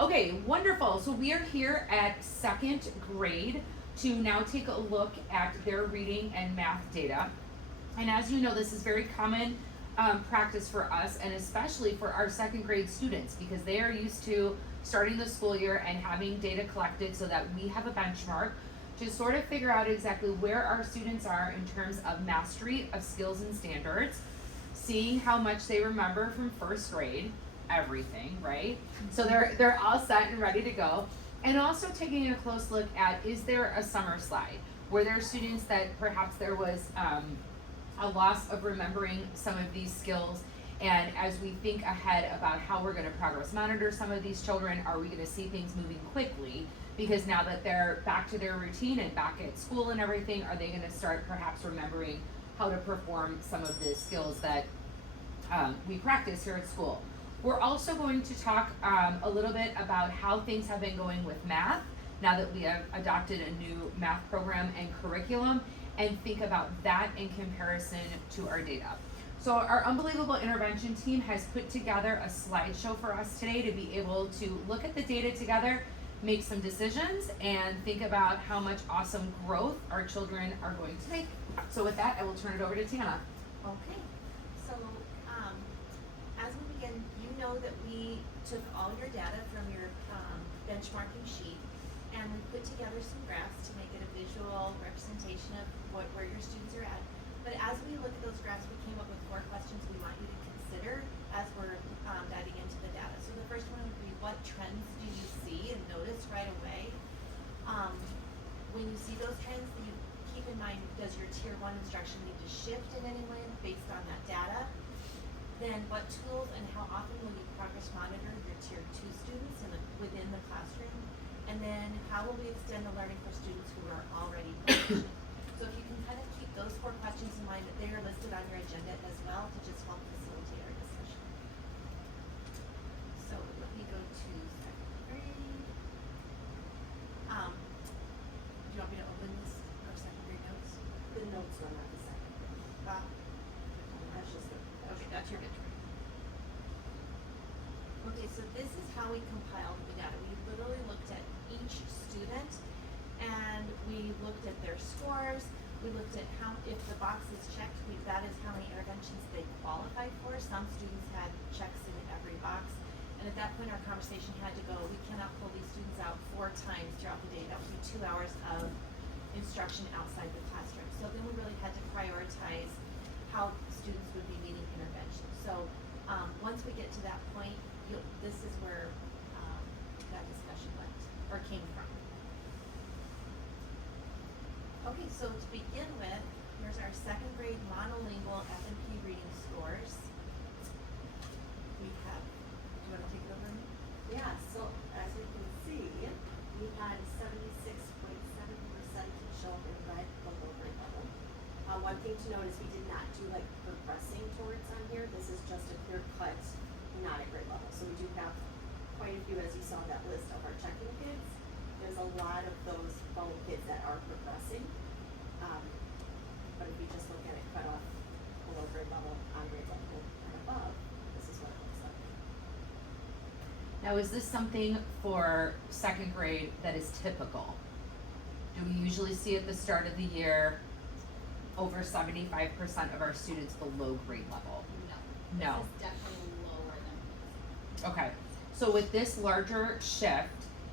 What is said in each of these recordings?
Okay, wonderful. So we are here at second grade to now take a look at their reading and math data. And as you know, this is very common practice for us, and especially for our second grade students, because they are used to starting the school year and having data collected so that we have a benchmark to sort of figure out exactly where our students are in terms of mastery of skills and standards, seeing how much they remember from first grade, everything, right? So they're all set and ready to go. And also taking a close look at, is there a summer slide? Were there students that perhaps there was a loss of remembering some of these skills? And as we think ahead about how we're gonna progress monitor some of these children, are we gonna see things moving quickly? Because now that they're back to their routine and back at school and everything, are they gonna start perhaps remembering how to perform some of the skills that we practice here at school? We're also going to talk a little bit about how things have been going with math now that we have adopted a new math program and curriculum, and think about that in comparison to our data. So our Unbelievable Intervention team has put together a slideshow for us today to be able to look at the data together, make some decisions, and think about how much awesome growth our children are going to make. So with that, I will turn it over to Tana. Okay, so as we begin, you know that we took all your data from your benchmarking sheet, and we put together some graphs to make it a visual representation of where your students are at. But as we look at those graphs, we came up with 4 questions we want you to consider as we're diving into the data. So the first one would be, what trends do you see and notice right away? When you see those trends, you keep in mind, does your tier 1 instruction need to shift in any way based on that data? Then what tools and how often will you progress monitor your tier 2 students within the classroom? And then how will we extend the learning for students who are already proficient? So if you can kind of keep those 4 questions in mind, they are listed on your agenda as well to just help facilitate our discussion. So let me go to second grade. Do you want me to open this, our second grade notes? The notes are not the second. That's just the. Okay, that's your benchmark. Okay, so this is how we compiled the data. We literally looked at each student, and we looked at their scores. We looked at how, if the box is checked, that is how many interventions they qualified for. Some students had checks in every box. And at that point, our conversation had to go, we cannot pull these students out 4 times throughout the day. That would be 2 hours of instruction outside the classroom. So then we really had to prioritize how students would be needing intervention. So once we get to that point, this is where that discussion went, or came from. Okay, so to begin with, here's our second grade monolingual F&P reading scores. We have, do you want to take it over? Yeah, so as we can see, we had 76.7% show up in red below grade level. One thing to note is we did not do like progressing towards on here. This is just a clear cut, not at grade level. So we do have quite a few, as you saw that list of our checking kids. There's a lot of those fellow kids that are progressing. But if you just look at it cut off below grade level, on grade level, and above, this is what it looks like. Now, is this something for second grade that is typical? Do we usually see at the start of the year over 75% of our students below grade level? No. This is definitely lower than. Okay, so with this larger shift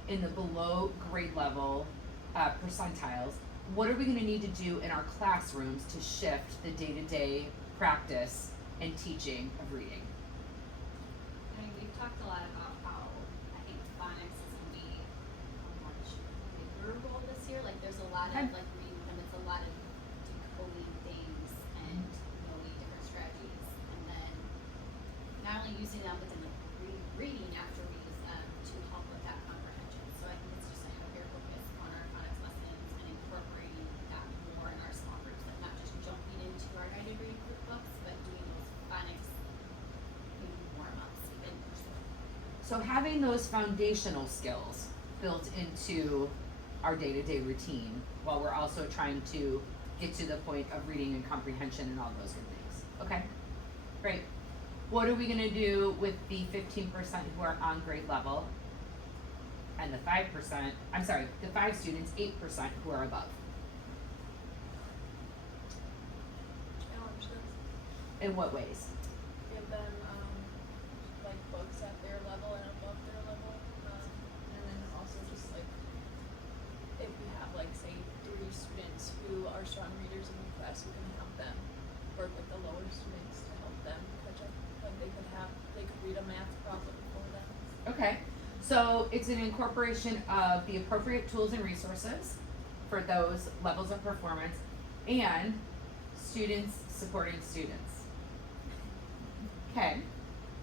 in the below grade level percentiles, what are we gonna need to do in our classrooms to shift the day-to-day practice and teaching of reading? I mean, we've talked a lot about how I think phonics is gonna be a much bigger role this year. Like, there's a lot of like reading limits, a lot of decoding things and knowing different strategies, and then not only using them within the reading after we use them to help with that comprehension. So I think it's just a heavier focus on our phonics lessons and incorporating that more in our small groups, like not just jumping into our guided reading group books, but doing those phonics maybe warm-ups even. So having those foundational skills built into our day-to-day routine while we're also trying to get to the point of reading and comprehension and all those good things. Okay, great. What are we gonna do with the 15% who are on grade level? and the 5%, the 5 students, 8% who are above. Challenge them, In what ways? give them, like books at their level and above their level, and then also just like, if we have like, say, 3 students who are strong readers in the class, we can help them work with the lower students to help them catch up, like they could read a math problem for them. Okay, so it's an incorporation of the appropriate tools and resources for those levels of performance and students supporting students. Okay,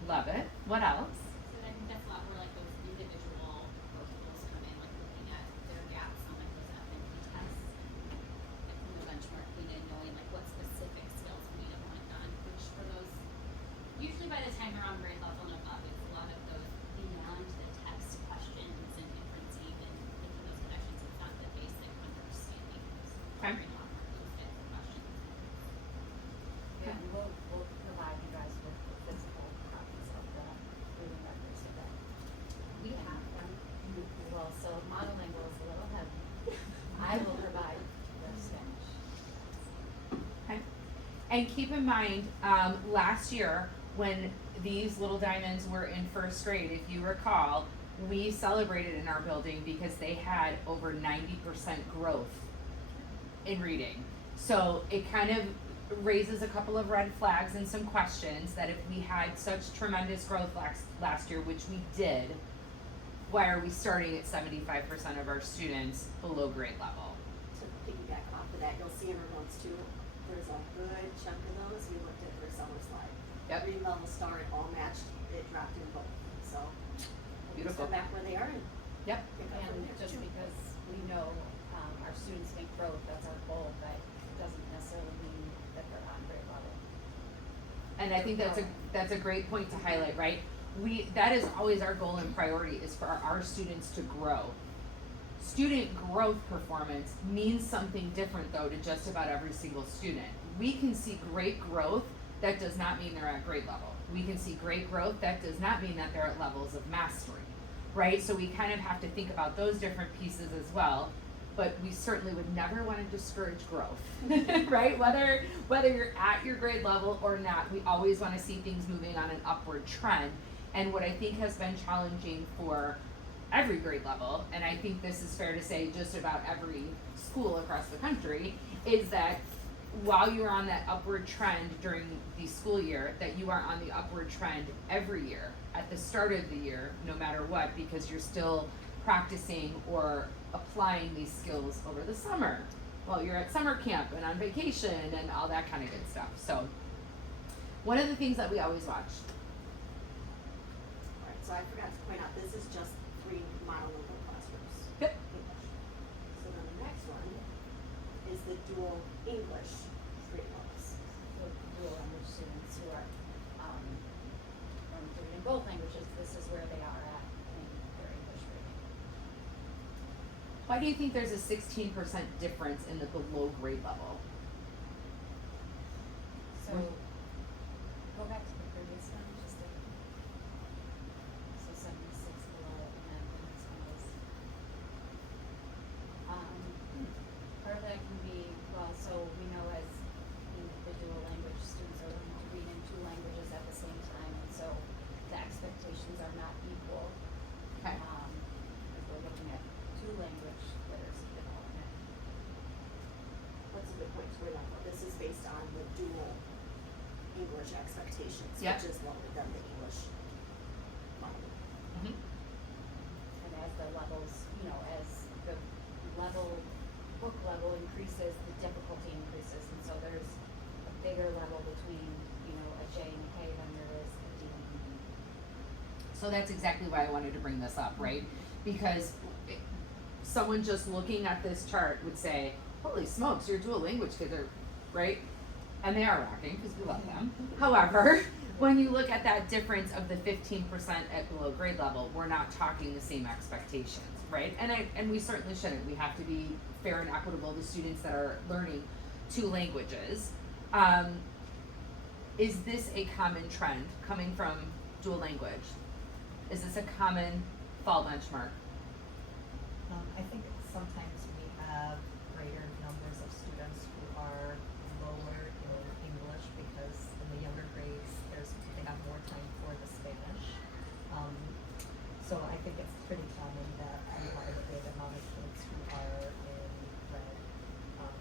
love it. What else? So I think that's a lot where like those individual goals come in, like looking at their gaps on like those FNP tests, like from the benchmarking and knowing like what specific skills we need to work on, which for those, usually by the time they're on grade level and above, it's a lot of those beyond the text questions and inferencing and making those connections. It's not the basic understanding. So Okay. we're gonna offer those types of questions. Yeah, and we'll provide you guys with the physical copies of the reading records so that we have them. Well, so monolingual is a little heavy. I will provide the Spanish. Okay. And keep in mind, last year, when these little diamonds were in first grade, if you recall, we celebrated in our building because they had over 90% growth in reading. So it kind of raises a couple of red flags and some questions that if we had such tremendous growth last year, which we did, why are we starting at 75% of our students below grade level? To piggyback off of that, you'll see in our notes too, there's a good chunk of those, we looked at their summer slide. Yep. Reading level star, it all matched, it dropped in both, so. we'll just Beautiful. go back where they are and Yep. pick up from And there. just because we know, our students make growth, that's our goal, but it doesn't necessarily mean that they're on grade level. And I think that's a great point to highlight, right? That is always our goal and priority is for our students to grow. Student growth performance means something different though to just about every single student. We can see great growth, that does not mean they're at grade level. We can see great growth, that does not mean that they're at levels of mastery, right? So we kind of have to think about those different pieces as well. But we certainly would never want to discourage growth, right? Whether you're at your grade level or not, we always want to see things moving on an upward trend. And what I think has been challenging for every grade level, and I think this is fair to say just about every school across the country, is that while you're on that upward trend during the school year, that you are on the upward trend every year at the start of the year, no matter what, because you're still practicing or applying these skills over the summer while you're at summer camp and on vacation and all that kind of good stuff. So one of the things that we always watch. Alright, so I forgot to point out, this is just 3 monolingual classrooms. Yep. English. So then the next one is the dual English grade levels. For dual language students who are, reading in both languages, this is where they are at in their English reading. Why do you think there's a 16% difference in the below grade level? So, go back to the previous one, just to, so 76 below, and then the next one is, part of that can be, well, so we know as the dual language students are learning to read in 2 languages at the same time, and so the expectations are not equal. Okay. If we're looking at 2 language literacy development. That's a good point to bring up, though. This is based on the dual English expectations, Yep. which is lower than the English monolingual. Mm-hmm. And as the levels, as the book level increases, the difficulty increases, and so there's a bigger level between, a J and a K than there is a D and an E. So that's exactly why I wanted to bring this up, right? Because someone just looking at this chart would say, holy smokes, your dual language kids are, right? And they are rocking, because we love them. However, when you look at that difference of the 15% at below grade level, we're not talking the same expectations, right? And we certainly shouldn't. We have to be fair and equitable to students that are learning 2 languages. Is this a common trend coming from dual language? Is this a common fall benchmark I think sometimes we have greater numbers of students who are lower in English because in the younger grades, they have more time for the Spanish. So I think it's pretty common that we have a big amount of kids who are in red.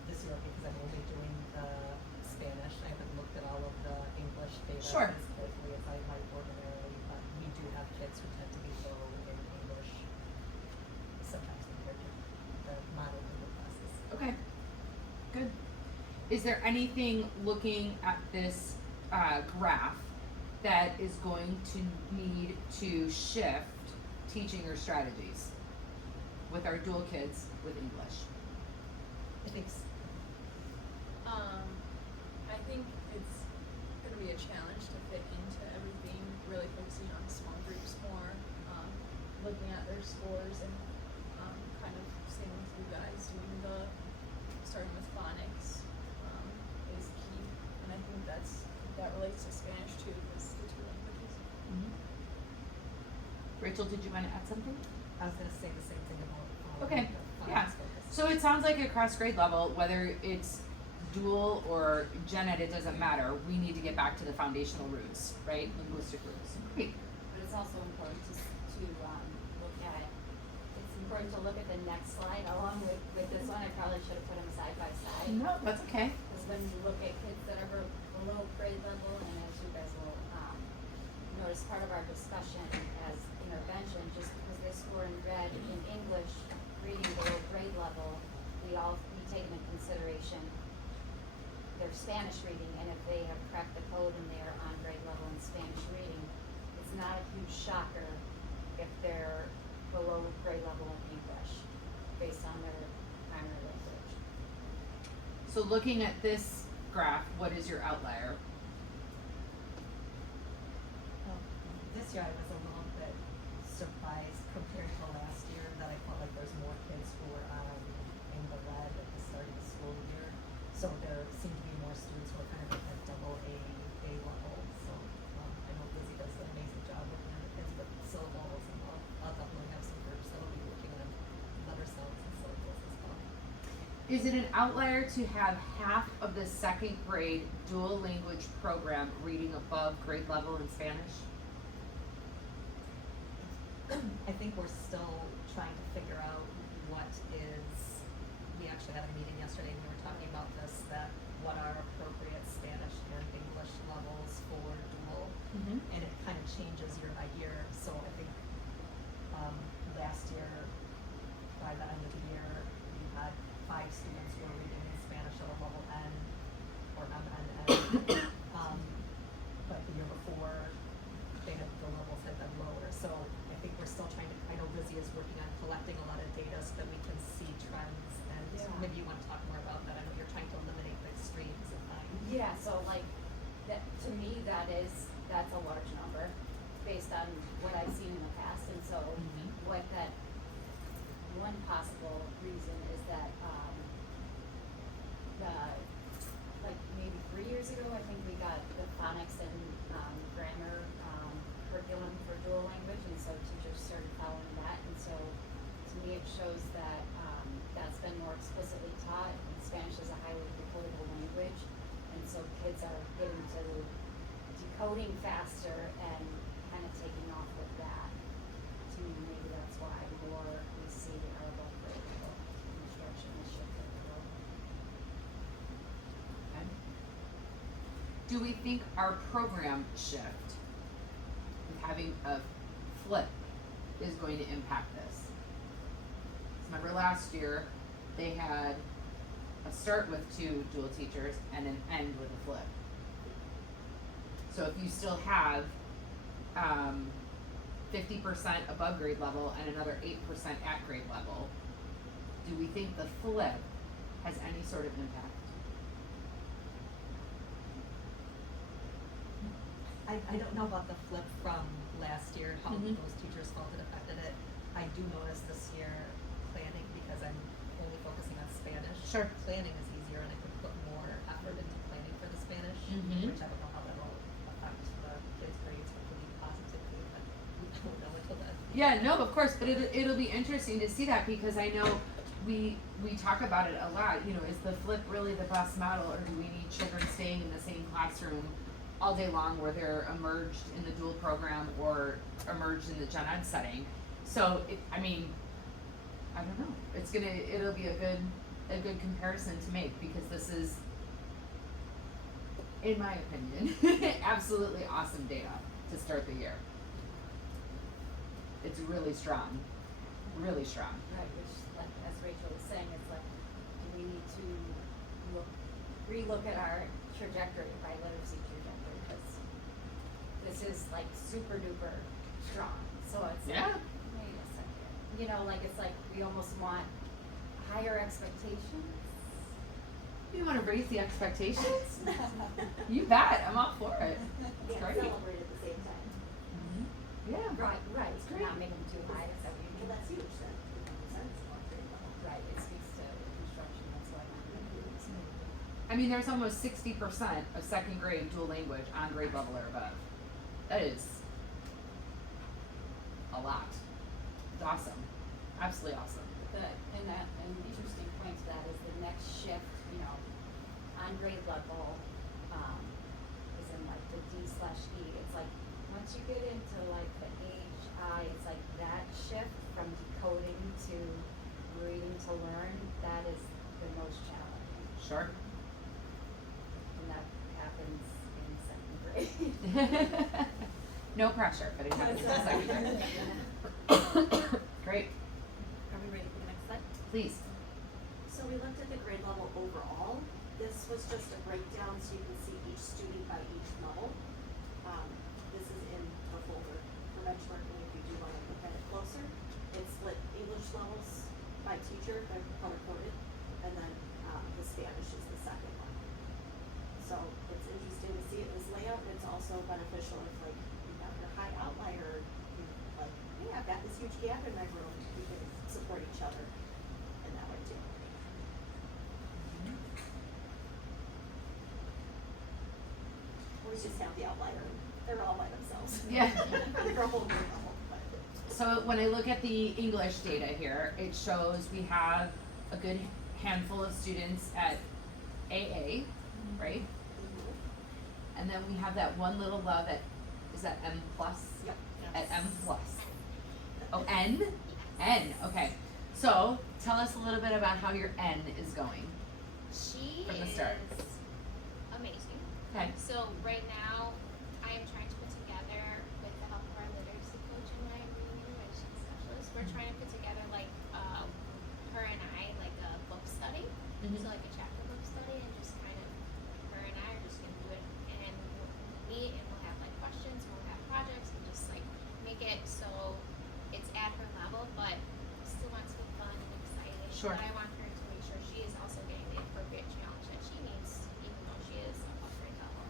This year, because I'm only doing the Spanish, I haven't looked at all of the English data Sure. as closely as I might ordinarily, but we do have kids who tend to be low in English sometimes compared to the monolingual classes. Okay, good. Is there anything looking at this graph that is going to need to shift teaching or strategies with our dual kids with English? I think I think it's gonna be a challenge to fit into everything, really focusing on small groups more, looking at their scores and, kind of same with you guys, doing starting with phonics, is key. And I think that relates to Spanish too, because the two languages. Rachel, did you want to add something? I was gonna say the same thing about Okay, the yeah. phonics focus. So it sounds like across grade level, whether it's dual or gen ed, it doesn't matter. We need to get back to the foundational roots, right? Linguistic roots. Great. But it's also important to look at, it's important to look at the next slide along with this one. I probably should have put them side by side. No, that's okay. Because when you look at kids that are below grade level, and as you guys will notice, part of our discussion as intervention, just because they score in red in English reading below grade level, we take into consideration their Spanish reading, and if they have cracked the code and they're on grade level in Spanish reading, it's not a huge shocker if they're below grade level in English based on their primary language. So looking at this graph, what is your outlier? This year I was a little bit surprised compared to last year that I felt like there's more kids who were in the red at the start of the school year. So there seemed to be more students who were kind of at double A level. So I know Lizzie does an amazing job working on the kids with syllables, and I'll definitely have some groups that will be working on letter sounds and syllables as well. Is it an outlier to have half of the second grade dual language program reading above grade level in Spanish? I think we're still trying to figure out we actually had a meeting yesterday and we were talking about this, that what are appropriate Spanish and English levels for dual, and it kind of changes year by year. So I think last year, by the end of the year, we had 5 students who were reading in Spanish at a level N or MNN. But the year before, the levels had been lower. So I think we're still trying to, I know Lizzie is working on collecting a lot of data so that we can see trends, and maybe you want to talk more about that. I know you're trying to eliminate the extremes of time. Yeah, so like, that, to me, that's a large number based on what I've seen in the past, and so what that, one possible reason is that, like maybe 3 years ago, I think we got the phonics and grammar curriculum for dual language, and so teachers started following that, and so to me it shows that that's been more explicitly taught, and Spanish is a highly decodable language, and so kids are getting to decoding faster and kind of taking off with that. To me, maybe that's why more we see our above grade level instruction is shifted a little. Okay. Do we think our program shift with having a flip is going to impact this? Remember last year, they had a start with 2 dual teachers and an end with a flip. So if you still have 50% above grade level and another 8% at grade level, do we think the flip has any sort of impact? I don't know about the flip from last year, how Mhm. those teachers felt it affected it. I do notice this year planning, because I'm only focusing on Spanish. Sure. Planning is easier and I can put more effort into planning for the Spanish, Mhm. which I don't know how that will affect the kids' grades, hopefully positively, but we won't know until then. Yeah, no, of course, but it'll be interesting to see that because I know we talk about it a lot. You know, is the flip really the best model, or do we need children staying in the same classroom all day long, where they're immersed in the dual program or immersed in the gen ed setting? So, I mean, I don't know. It'll be a good comparison to make because this is, in my opinion, absolutely awesome data to start the year. It's really strong, really strong. Right, which, like, as Rachel was saying, it's like, do we need to relook at our trajectory, by literacy trajectory, because this is like super duper strong, so it's like, Yeah. wait a second, you know, like, it's like, we almost want higher expectations. You want to raise the expectations? You bet. I'm all for it. It's And great. celebrate at the same time. Yeah. Right, It's great. not make them too high, is that what you mean? Well, that's huge then, it makes sense on grade level. Right, it speaks to construction, that's what I mean. I mean, there's almost 60% of second grade dual language on grade level or above. That is a lot. It's awesome. Absolutely awesome. An interesting point to that is the next shift, you know, on grade level, is in like the D/E. It's like, once you get into like the HI, it's like that shift from decoding to reading to learn, that is the most challenging. Sure. And that happens in second grade. No pressure, but it happens in second grade. Great. Are we ready for the next slide? Please. So we looked at the grade level overall. This was just a breakdown so you can see each student by each level. This is in the folder for benchmarking if you do want to look at it closer. It's split English levels by teacher, they're color coded, and then the Spanish is the second one. So it's interesting to see it in this layout, and it's also beneficial if like you have your high outlier, like, hey, I've got this huge gap in my room, we can support each other in that way too. Or we just have the outlier, they're all by themselves. Yeah. They're a whole new level, but. So when I look at the English data here, it shows we have a good handful of students at AA, right? And then we have that one little love at, is that M plus? Yep. At M plus. Oh, N? N, okay. So tell us a little bit about how your N is going. She From the is start. amazing. Okay. So right now, I am trying to put together, with the help of our literacy coach and my reading intervention specialist, we're trying to put together like her and I like a book study. So like a chapter book study, and just kind of her and I are just gonna do it, and we'll meet and we'll have like questions, we'll have projects, and just like make it so it's at her level, but still want to be fun and exciting. Sure. But I want her to make sure she is also getting the appropriate challenge that she needs, even though she is above grade level.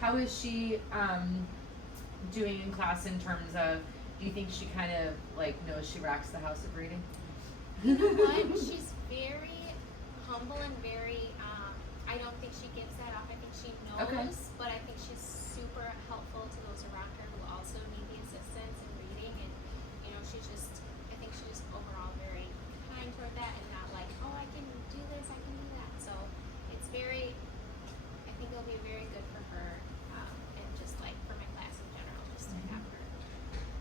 How is she doing in class in terms of, do you think she kind of like knows she rocks the house of reading? You know what? She's very humble and very, I don't think she gives that off. I think she knows, Okay. but I think she's super helpful to those around her who also need the assistance in reading. And, you know, I think she's just overall very kind toward that and not like, oh, I can do this, I can do that. So it's very, I think it'll be very good for her, and just like for my class in general, just to have her.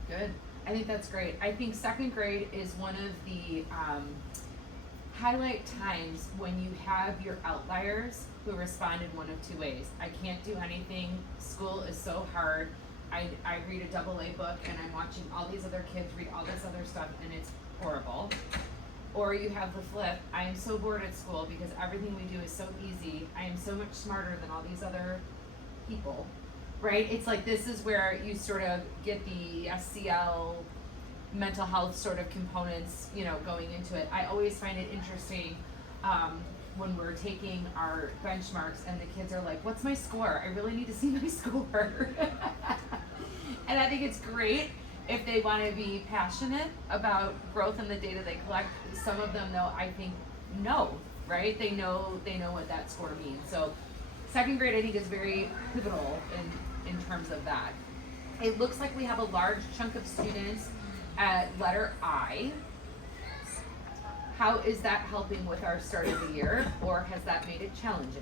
Good. I think that's great. I think second grade is one of the highlight times when you have your outliers who respond in one of two ways. I can't do anything. School is so hard. I read a AA book and I'm watching all these other kids read all this other stuff and it's horrible. Or you have the flip. I am so bored at school because everything we do is so easy. I am so much smarter than all these other people. Right? It's like this is where you sort of get the SCL mental health sort of components, you know, going into it. I always find it interesting when we're taking our benchmarks and the kids are like, what's my score? I really need to see my score. And I think it's great if they want to be passionate about growth in the data they collect. Some of them though, I think know, right? They know what that score means. So second grade I think is very pivotal in terms of that. It looks like we have a large chunk of students at letter I. How is that helping with our start of the year, or has that made it challenging?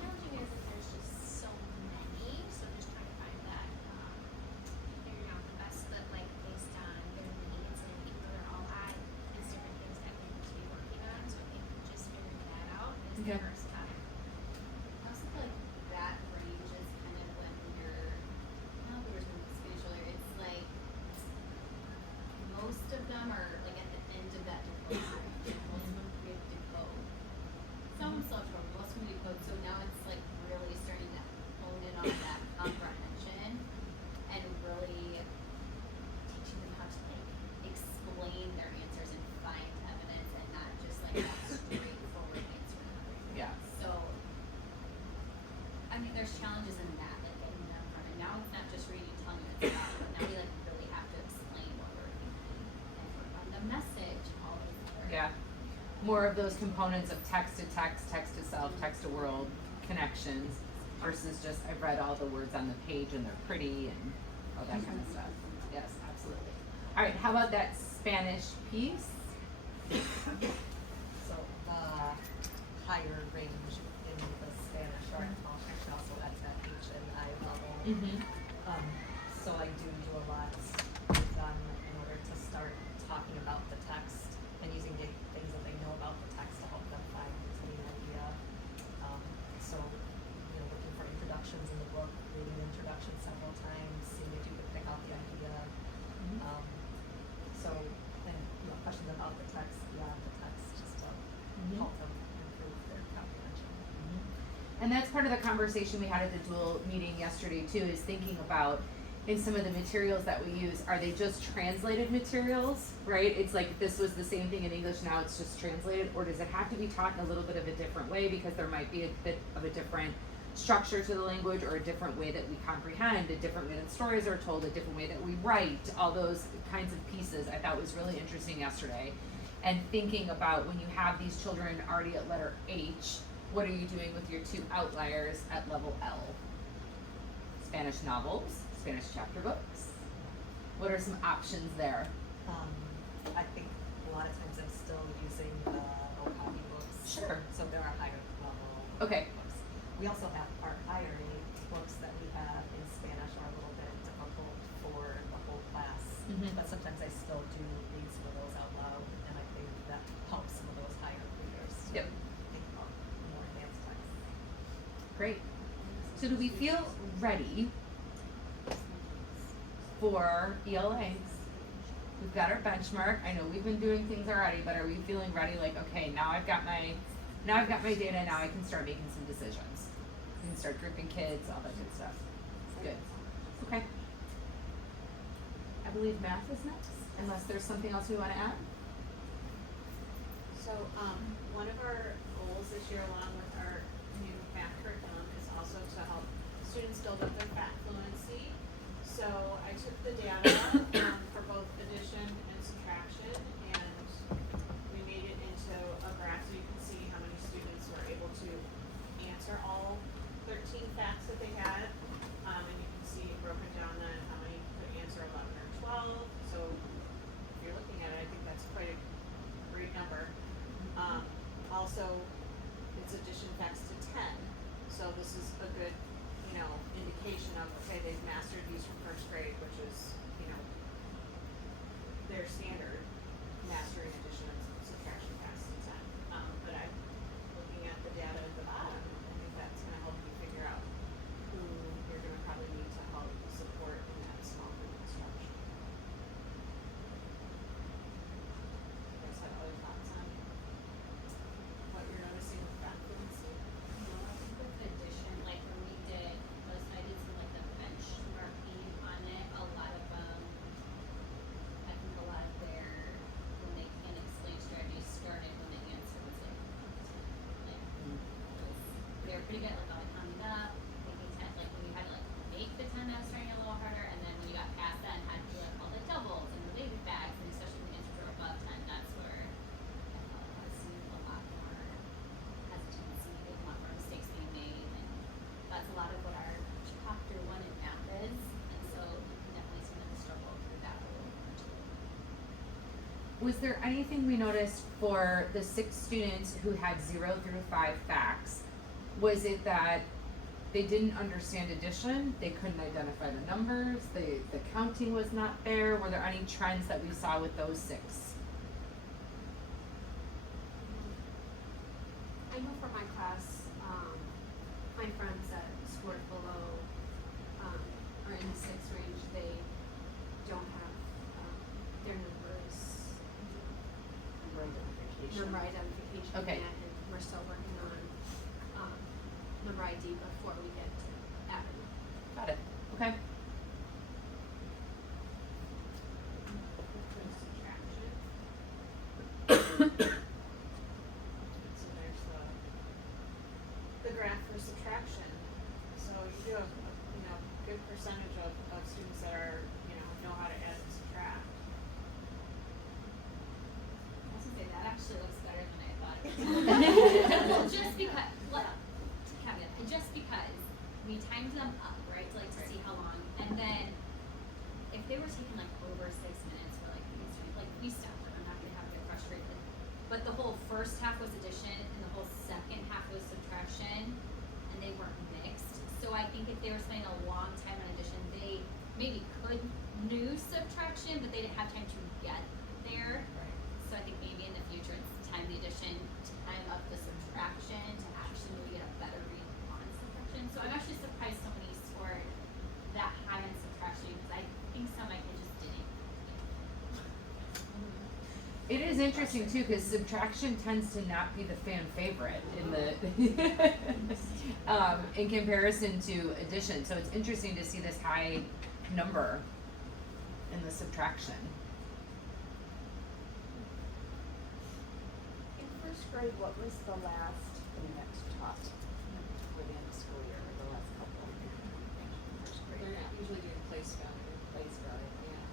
Challenging is that there's just so many, so just trying to find that, figuring out the best split, like based on their needs, and even though they're all at, it's different things that we need to be working on, so I think just figuring that out is the Okay. first step. I also feel like that range is kind of when you're, I don't know if we were talking about speech earlier, it's like most of them are like at the end of that decode range. Most of them we have to decode. Some still have trouble, most of them decode, so now it's like really starting to hone in on that comprehension and really teaching them how to like explain their answers and find evidence and not just like that straightforward answer and everything. Yeah. So, I mean, there's challenges in that, like getting them from it. Now it's not just reading, telling you it's about, but now we like really have to explain what we're thinking and work on the message, all those other. Yeah. More of those components of text to text, text to self, text to world connections versus just I've read all the words on the page and they're pretty and all that kind of stuff. Yes, absolutely. All right, how about that Spanish piece? So the higher range in the Spanish, or actually also at that H and I level. Mm-hmm. So I do a lot with them in order to start talking about the text and using things that they know about the text to help them find the main idea. So, looking for introductions in the book, reading the introduction several times, seeing if you could pick out the idea. So, and questions about the text, beyond the text, just to help them improve their comprehension. And that's part of the conversation we had at the dual meeting yesterday too, is thinking about in some of the materials that we use, are they just translated materials, right? It's like this was the same thing in English, now it's just translated, or does it have to be taught in a little bit of a different way because there might be a bit of a different structure to the language or a different way that we comprehend, a different way that stories are told, a different way that we write, all those kinds of pieces I thought was really interesting yesterday. And thinking about when you have these children already at letter H, what are you doing with your two outliers at level L? Spanish novels, Spanish chapter books. What are some options there? I think a lot of times I'm still using the copy books. Sure. So there are higher level Okay. books. We also have our higher books that we have in Spanish are a little bit difficult for the whole class. But sometimes I still do read some of those out loud, and I think that helps some of those higher readers to Yep. think about more advanced texts. Great. So do we feel ready for ELA? We've got our benchmark. I know we've been doing things already, but are we feeling ready? Like, okay, now I've got my data. Now I can start making some decisions. I can start grouping kids, all that good stuff. Good. Okay. I believe math is next, unless there's something else we want to add. So, one of our goals this year, along with our new math curriculum, is also to help students build up their fact fluency. So I took the data for both addition and subtraction, and we made it into a graph so you can see how many students were able to answer all 13 facts that they had. And you can see broken down then how many could answer 11 or 12. So if you're looking at it, I think that's quite a great number. Also, it's addition facts to 10. So this is a good, indication of, okay, they've mastered these from first grade, which is, their standard, mastering addition and subtraction facts to 10. But I'm looking at the data at the bottom, I think that's gonna help you figure out who you're gonna probably need to help support in that small group instruction. You guys have other thoughts on what you're noticing with fact fluency? I think with addition, like when we did, I did some like the benchmarking on it, a lot of I think a lot of their, when they can explain strategies started when the answer was like, they were pretty good at like all counting up, making 10, like when you had to like make the 10 that was starting a little harder, and then when you got past that and had to do like all the doubles and related facts, and especially when the answers were above 10, that's where I felt I was seeing a lot more hesitancy. They Was there anything we noticed for the 6 students who had 0 through 5 facts? Was it that they didn't understand addition, they couldn't identify the numbers, the counting was not there? Were there any trends that we saw with those 6? I know for my class, my friends that scored below, or in the 6 range, they don't have, their numbers, number identification Okay. yet, and we're still working on, number ID before we get to avenue. Got it, okay. So there's the graph for subtraction. So you do have a, good percentage of students that are, know how to add and subtract. I was gonna say, that actually looks better than I thought it was. Well, just because, caveat, just because we timed them up, right, to see how long, and then if they were taking like over 6 minutes for like these, like we stopped, I'm not gonna have to get frustrated. But the whole first half was addition and the whole second half was subtraction, and they weren't mixed. So I think if they were spending a long time on addition, they maybe could do subtraction, but they didn't have time to get there. So I think maybe in the future it's time the addition, time up the subtraction to actually maybe get a better read on subtraction. So I'm actually surprised somebody scored that high on subtraction because I think some I just didn't. It is interesting too, because subtraction tends to not be the fan favorite in the in comparison to addition. So it's interesting to see this high number in the subtraction. In first grade, what was the last thing that was taught for the end of school year, or the last couple of years in first grade? They're usually doing place value. Place value, yeah.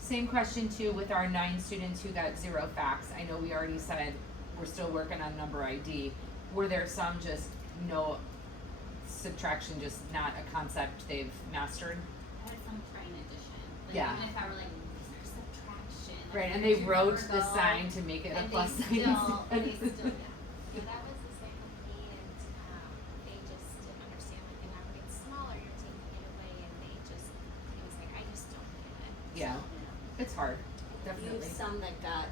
Same question too with our 9 students who got 0 facts. I know we already said we're still working on number ID. Were there some just no subtraction, just not a concept they've mastered? I had some trying addition. Like Yeah. even if I were like, is there subtraction? Like, Right, and where they did your wrote number the go? sign to make it a And plus they sign. still, yeah. Yeah, that was the same with me, and they just didn't understand like the number gets smaller, you're taking it away, and it was like, I just don't get it. Yeah, it's hard, You definitely. have some that got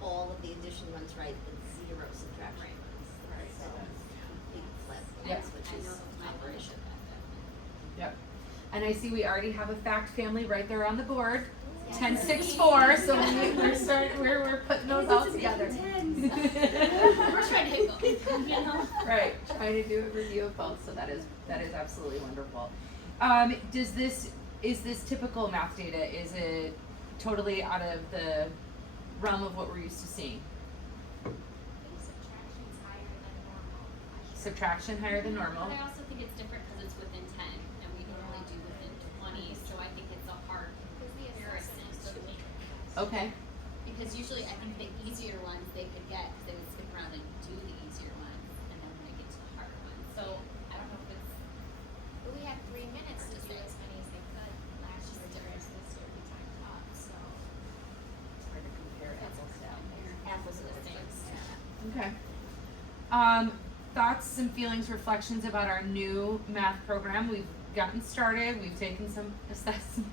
all of the addition ones right, but 0 subtraction ones. Right. So, big flip, Yep. which I is know my operation. Yep. And I see we already have a fact family right there on the board. 10-6-4, so we're putting those all together. We're trying to hit both, you know? Right, trying to do a review of both, so that is absolutely wonderful. Is this typical math data? Is it totally out of the realm of what we're used to seeing? I think subtraction's higher than normal. Subtraction higher than normal? But I also think it's different because it's within 10, and we can only do within 20, so I think it's a hard Because the comparison assessment to is Okay, because usually I think the easier ones they could get because they would skip around and do the easier ones, and then when they get to the harder ones. So I don't know if it's But we had 3 minutes to do as many as they could last year, whereas this year we timed up, so. It's hard to compare apples to apples. Apples the and same. oranges. okay. Thoughts and feelings, reflections about our new math program. We've gotten started, we've taken some assessments,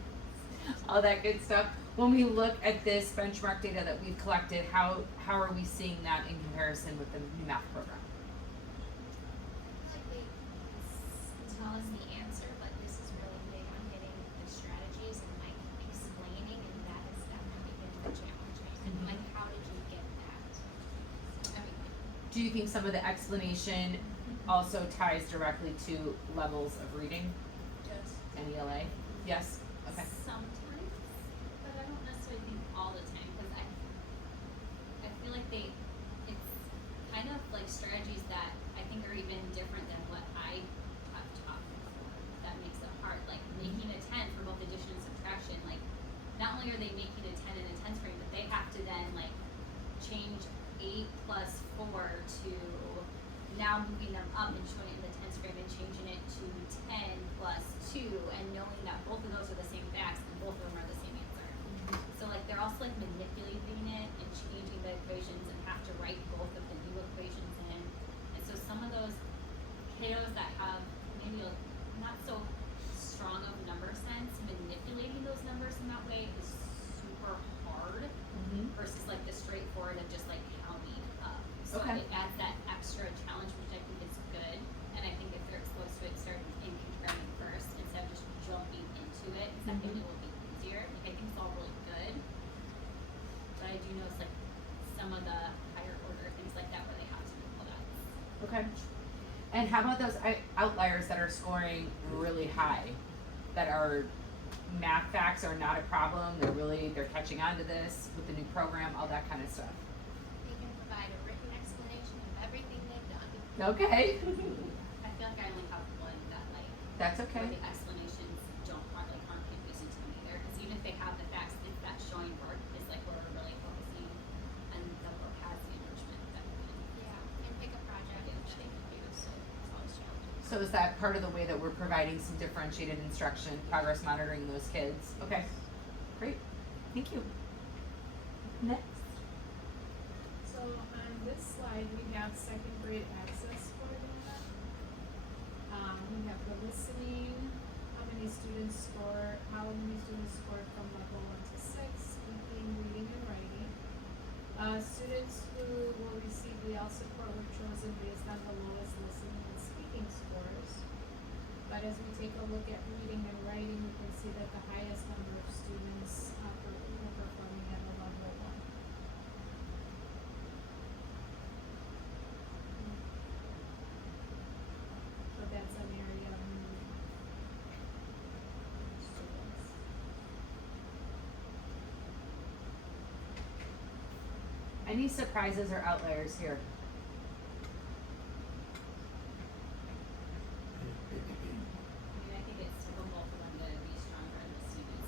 all that good stuff. When we look at this benchmark data that we've collected, how are we seeing that in comparison with the new math program? I feel like they tell us the answer, but this is really big on hitting the strategies and like explaining, and that has definitely been more challenging. Mhm. Like, how did you get that? I mean, Do you think some of the explanation also ties directly to levels of reading Yes. and ELA? Yes? Okay. sometimes, but I don't necessarily think all the time because I feel like it's kind of like strategies that I think are even different than what I have taught before. That makes it hard. Like making a 10 for both addition and subtraction. Like not only are they making a 10 in a 10 string, but they have to then like change 8 plus 4 to now moving them up and showing it in the tens grade and changing it to 10 plus 2 and knowing that both of those are the same facts and both of them are the same answer. So like they're also like manipulating it and changing the equations and have to write both of the new equations in. And so some of those kiddos that have maybe not so strong of number sense, manipulating those numbers in that way is super hard versus like the straightforward of just like counting up. So Okay. it adds that extra challenge, which I think is good. And I think if they're exposed to it, start in comparing first instead of just jumping into it. Second, it will be easier. Like I think it's all really good. But I do notice like some of the higher order things like that where they have to do all that. Okay. And how about those outliers that are scoring really high, that are math facts are not a problem, they're catching on to this with the new program, all that kind of stuff. They can provide a written explanation of everything they've done. Okay. I feel like I only have one that like That's where okay. the explanations aren't confusing to me either. Because even if they have the facts, it's that showing work is like where we're really focusing, and the book has the enrichment that we can. Yeah, and pick a project that they can do, so it's always challenging. So is that part of the way that we're providing some differentiated instruction, progress monitoring those kids? Okay. Great. Thank you. Next. So on this slide, we have second grade access score data. We have the listening, how many students scored from level 1 to 6, speaking, reading, and writing. Students who will receive EL support were chosen based on the lowest listening and speaking scores. But as we take a look at reading and writing, we can see that the highest number of students were performing at a level 1. So that's an area of need. Students. Any surprises or outliers here? I mean, I think it's typical for them to be stronger in the students.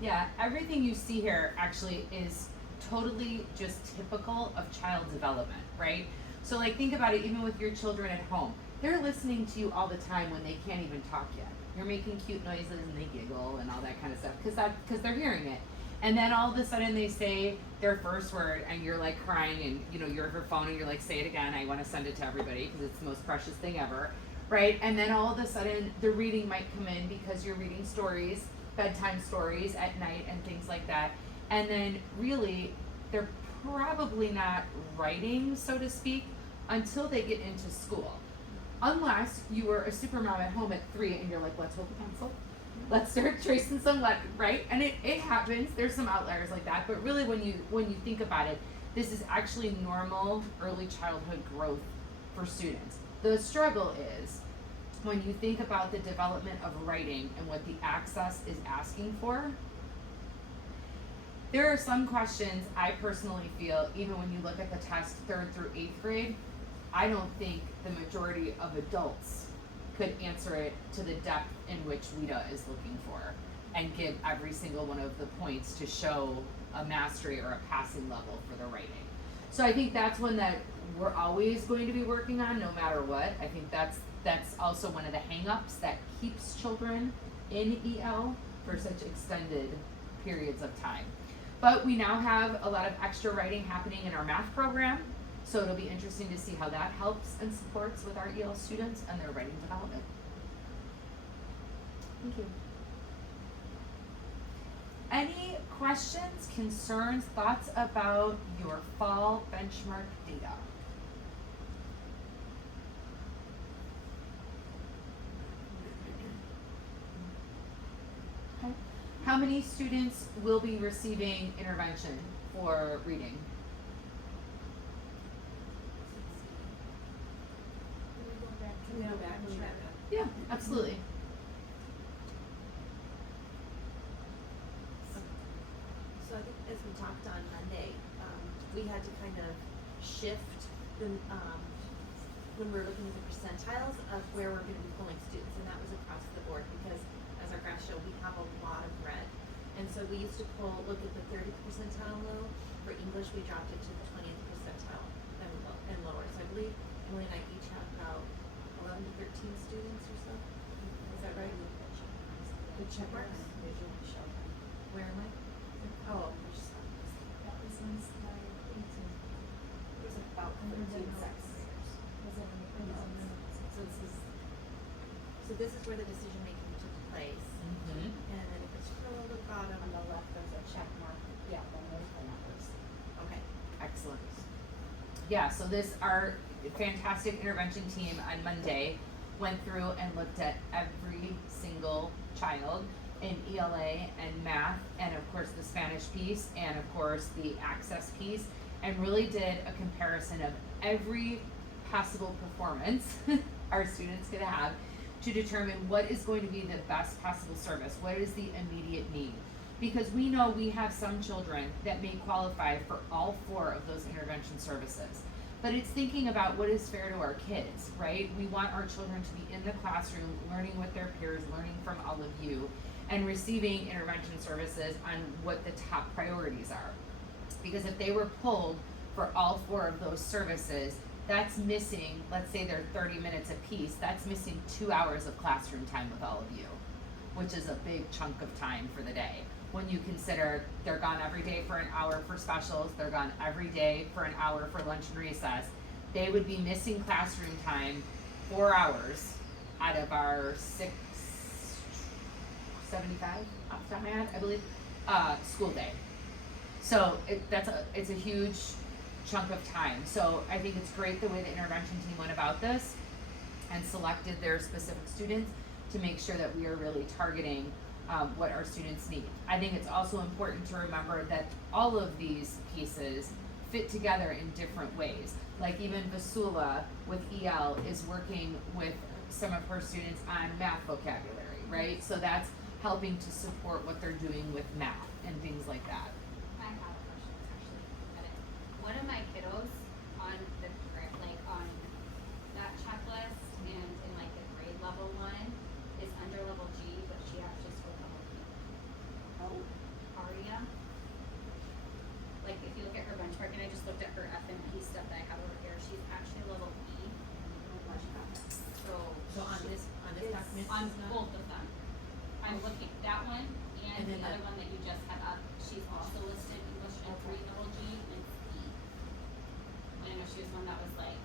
Yeah, everything you see here actually is totally just typical of child development, right? So like think about it, even with your children at home. They're listening to you all the time when they can't even talk yet. You're making cute noises and they giggle and all that kind of stuff because they're hearing it. And then all of a sudden they say their first word and you're like crying and you're at your phone and you're like, say it again, I want to send it to everybody because it's the most precious thing ever, right? And then all of a sudden the reading might come in because you're reading stories, bedtime stories at night and things like that. And then really they're probably not writing, so to speak, until they get into school. Unless you were a super mom at home at 3 and you're like, let's hold the pencil. Let's start tracing some letters, right? And it happens. There's some outliers like that. But really when you think about it, this is actually normal early childhood growth for students. The struggle is when you think about the development of writing and what the access is asking for. There are some questions I personally feel, even when you look at the test 3rd through 8th grade, I don't think the majority of adults could answer it to the depth in which WIDA is looking for and give every single one of the points to show a mastery or a passing level for the writing. So I think that's one that we're always going to be working on no matter what. I think that's also one of the hang-ups that keeps children in EL for such extended periods of time. But we now have a lot of extra writing happening in our math program. So it'll be interesting to see how that helps and supports with our EL students and their writing development. Thank you. Any questions, concerns, thoughts about your fall benchmark data? Okay. How many students will be receiving intervention for reading? Can we go back to that? Yeah, absolutely. So I think as we talked on Monday, we had to kind of shift the, when we were looking at the percentiles of where we're gonna be pulling students, and that was across the board, because as our graphs show, we have a lot of red. And so we used to look at the 30th percentile low. For English, we dropped it to the 20th percentile and lower. So I believe Emily and I each have about 11 to 13 students or so. Is that right? The check marks? Where am I? Oh, which side? That was in slide 18. It was about 13 sections. So this is where the decision making took place. Mm-hmm. And then if it's scroll to the bottom. On the left, there's a check mark, yeah, then there's the numbers. Okay. Excellent. Yeah, so our fantastic intervention team on Monday went through and looked at every single child in ELA and math, and of course the Spanish piece, and of course the access piece, and really did a comparison of every possible performance our students could have to determine what is going to be the best possible service, what is the immediate need. Because we know we have some children that may qualify for all 4 of those intervention services. But it's thinking about what is fair to our kids, right? We want our children to be in the classroom, learning with their peers, learning from all of you, and receiving intervention services on what the top priorities are. Because if they were pulled for all 4 of those services, that's missing, let's say they're 30 minutes apiece, that's missing 2 hours of classroom time with all of you, which is a big chunk of time for the day. When you consider they're gone every day for an hour for specials, they're gone every day for an hour for lunch and recess, they would be missing classroom time 4 hours out of our 675 off the top of my head, I believe, school day. So it's a huge chunk of time. So I think it's great the way the intervention team went about this and selected their specific students to make sure that we are really targeting what our students need. I think it's also important to remember that all of these pieces fit together in different ways. Like even Vasula with EL is working with some of her students on math vocabulary, right? So that's helping to support what they're doing with math and things like that. I have a question, actually. One of my kiddos on on that checklist and in like the grade level one is under level G, but she actually scored level E. Oh. Aria. Like if you look at her benchmark, and I just looked at her FMP stuff that I have over here, she's actually level E. So on this document, On she's not? both of them. I'm looking at that one and And the then other one that you just had up. She's also listed English and 3 level G and it's E. And I know she was one that was like,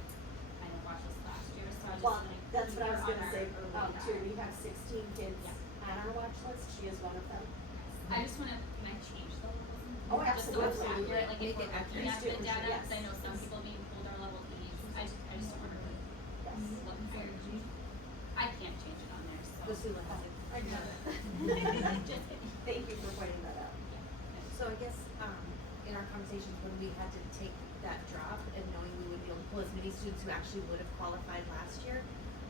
I know watched this last year, so I just Well, like. that's what I was her on gonna our say, early too, guide. we have 16 kids Yeah. on our watch list, she is one of them. I just wanna, can I change the levels? Oh, Just so it's absolutely. accurate, like if Make we're it accurate. looking at the Please do, data, yes. cause I know some people being pulled are level E's. I just don't wanna really Yes. look higher. I can't change it on there, so. Vasula has it. I got it. Just kidding. Thank you for pointing that out. So I guess, in our conversations, when we had to take that drop and knowing we would be able to pull as many students who actually would have qualified last year,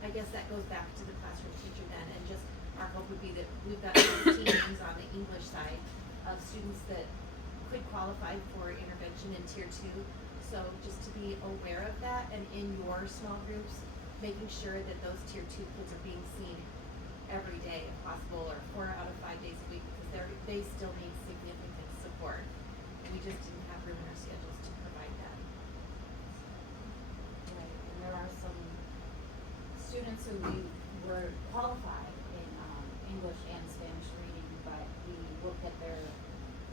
I guess that goes back to the classroom teacher then, and just our hope would be that we've got 16 names on the English side of students that could qualify for intervention in tier 2. So just to be aware of that, and in your small groups, making sure that those tier 2 kids are being seen every day if possible, or 4 out of 5 days a week, because they still need significant support. And we just didn't have room in our schedules to provide that. Right, and there are some students who we were qualified in English and Spanish reading, but we looked at their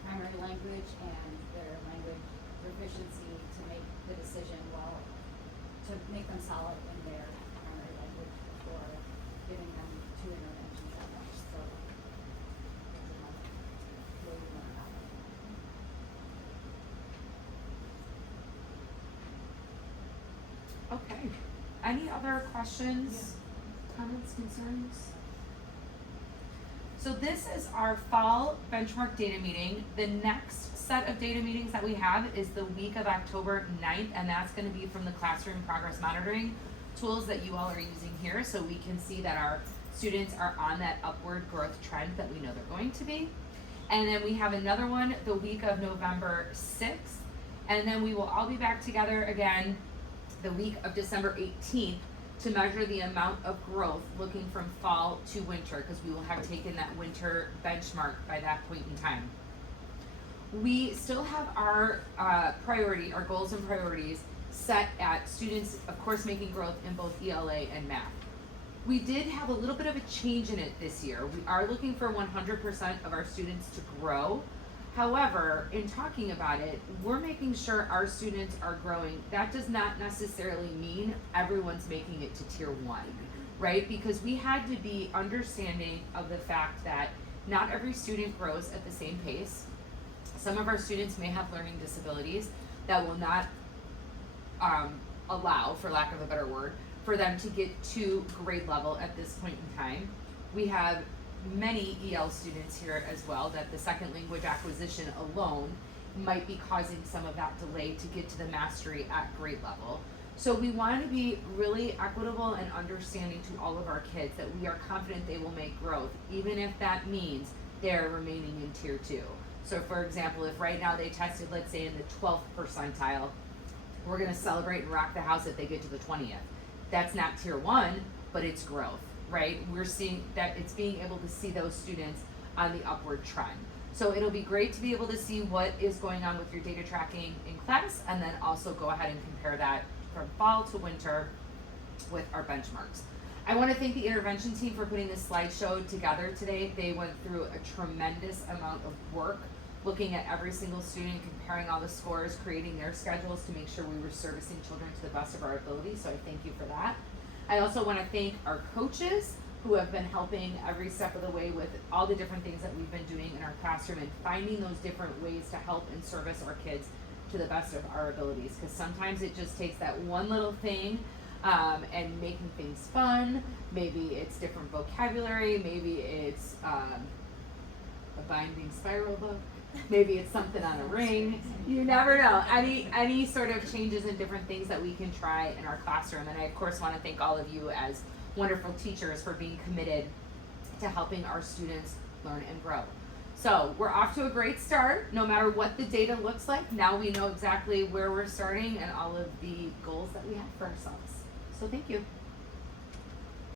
primary language and their language proficiency to make the decision, to make them solid in their primary language before giving them 2 interventions at once, so there's another way we learn about it. Okay. Any other questions, comments, concerns? So this is our fall benchmark data meeting. The next set of data meetings that we have is the week of October 9th, and that's gonna be from the classroom progress monitoring tools that you all are using here, so we can see that our students are on that upward growth trend that we know they're going to be. And then we have another one the week of November 6th, and then we will all be back together again the week of December 18th to measure the amount of growth looking from fall to winter, because we will have taken that winter benchmark by that point in time. We still have our our goals and priorities set at students, of course, making growth in both ELA and math. We did have a little bit of a change in it this year. We are looking for 100% of our students to grow. However, in talking about it, we're making sure our students are growing. That does not necessarily mean everyone's making it to tier 1, right? Because we had to be understanding of the fact that not every student grows at the same pace. Some of our students may have learning disabilities that will not allow, for lack of a better word, for them to get to grade level at this point in time. We have many EL students here as well that the second language acquisition alone might be causing some of that delay to get to the mastery at grade level. So we want to be really equitable and understanding to all of our kids that we are confident they will make growth, even if that means they're remaining in tier 2. So for example, if right now they tested, let's say in the 12th percentile, we're going to celebrate and rock the house if they get to the 20th. That's not tier 1, but it's growth, right? We're seeing that it's being able to see those students on the upward trend. So it'll be great to be able to see what is going on with your data tracking in class, and then also go ahead and compare that from fall to winter with our benchmarks. I want to thank the intervention team for putting this slideshow together today. They went through a tremendous amount of work looking at every single student, comparing all the scores, creating their schedules to make sure we were servicing children to the best of our ability. So I thank you for that. I also want to thank our coaches who have been helping every step of the way with all the different things that we've been doing in our classroom and finding those different ways to help and service our kids to the best of our abilities. Because sometimes it just takes that one little thing and making things fun. Maybe it's different vocabulary. Maybe it's a binding spiral book. Maybe it's something on a ring. You never know. Any sort of changes and different things that we can try in our classroom. And I of course want to thank all of you as wonderful teachers for being committed to helping our students learn and grow. So we're off to a great start, no matter what the data looks like. Now we know exactly where we're starting and all of the goals that we have for ourselves. So thank you.